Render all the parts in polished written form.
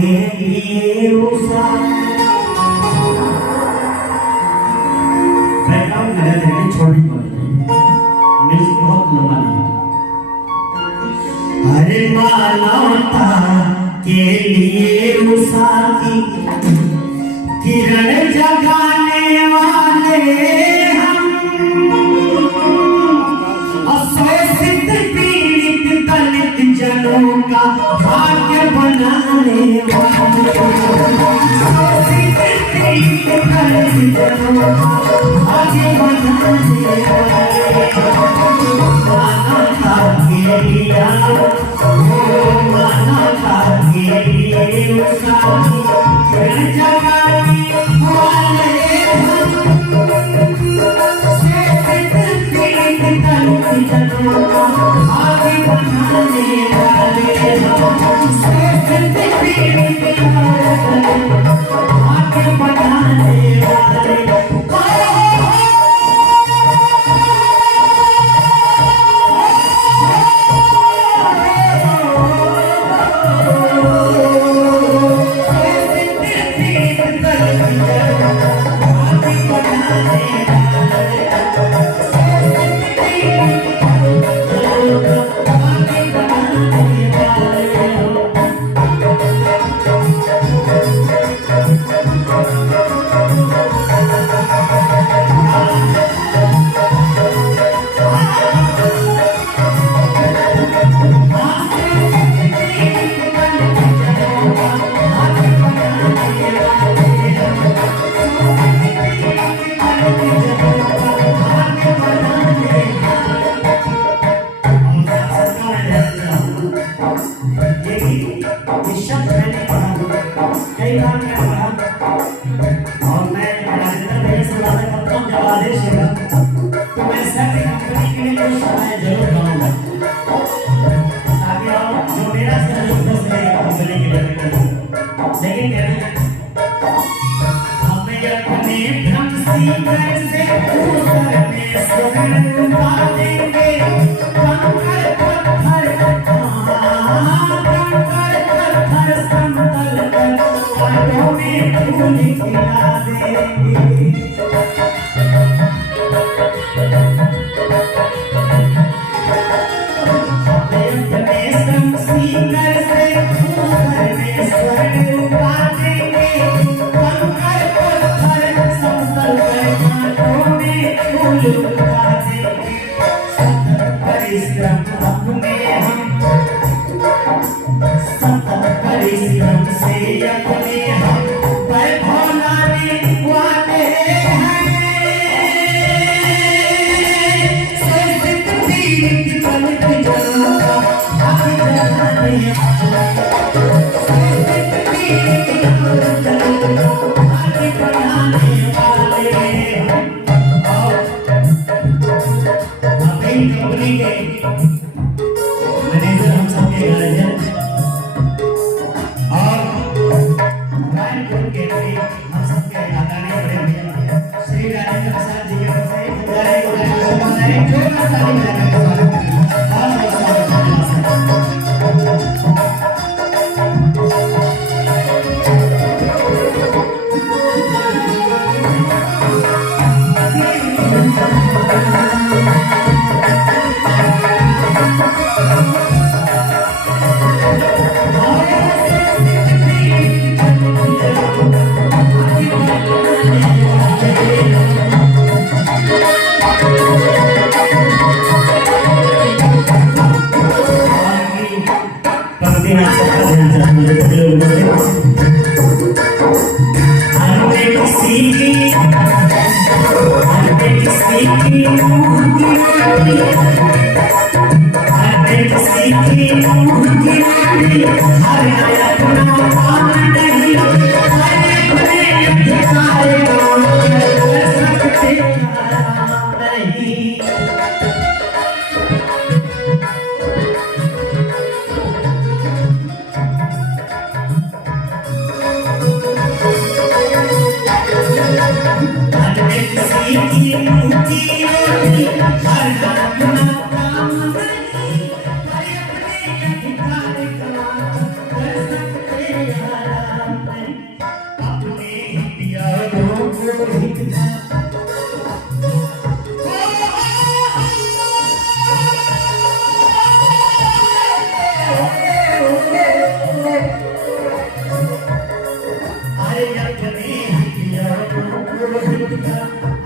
के लिए उषा बैकग्राउंड लगा देंगे छोटी पड़ेगी म्यूजिक बहुत लंबा नहीं। अरे मानवता के लिए उषा की किरण जगाने वाले हम अशोषित पीड़ित दलित जनों का भाग्य बनाने वाले अशोषित पीड़ित दलित जनों का भाग्य बनाने वाले मानवता के लिए मानवता के लिए उषा किरण जगाने वाले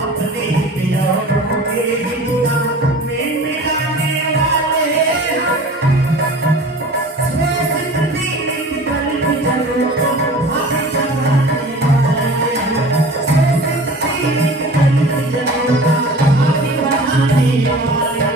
अपने प्यारों के हिंदुआ में मिलाने वाले जिंदगी निकल चलो आगे चलाने वाले जिंदगी निकल चलो आगे बढ़ाने वाले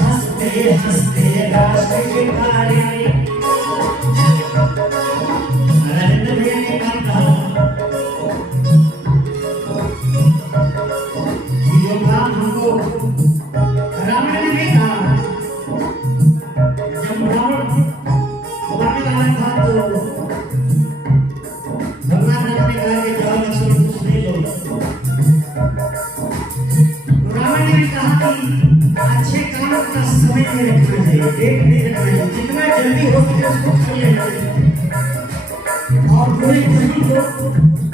हंसते हंसते राष्ट्र के बारे नरेंद्र भैया ने कहा जो काम हमको रावण ने कहा जब रावण मरने वाला था तो भगवान राम ने कहा कि जाओ लक्ष्मण कुछ नहीं लो। रावण ने कहा कि अच्छे काम का समय में रखना चाहिए, डेट नहीं रखना चाहिए, जितना जल्दी हो सके उसको कर लेना चाहिए और पूरे कहीं को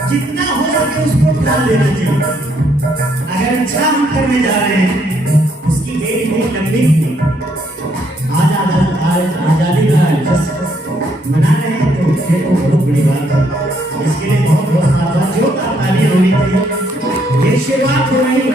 जितना हो सके उसको डाल लेना चाहिए। अगर अच्छा हम करने जा रहे हैं उसकी डेट बहुत लंबी आजादी का मना रहे हैं तो ये तो बहुत बड़ी बात है। इसके लिए बहुत बहुत सावधान जो तालियां होनी चाहिए। ये शुरुआत हो रही है।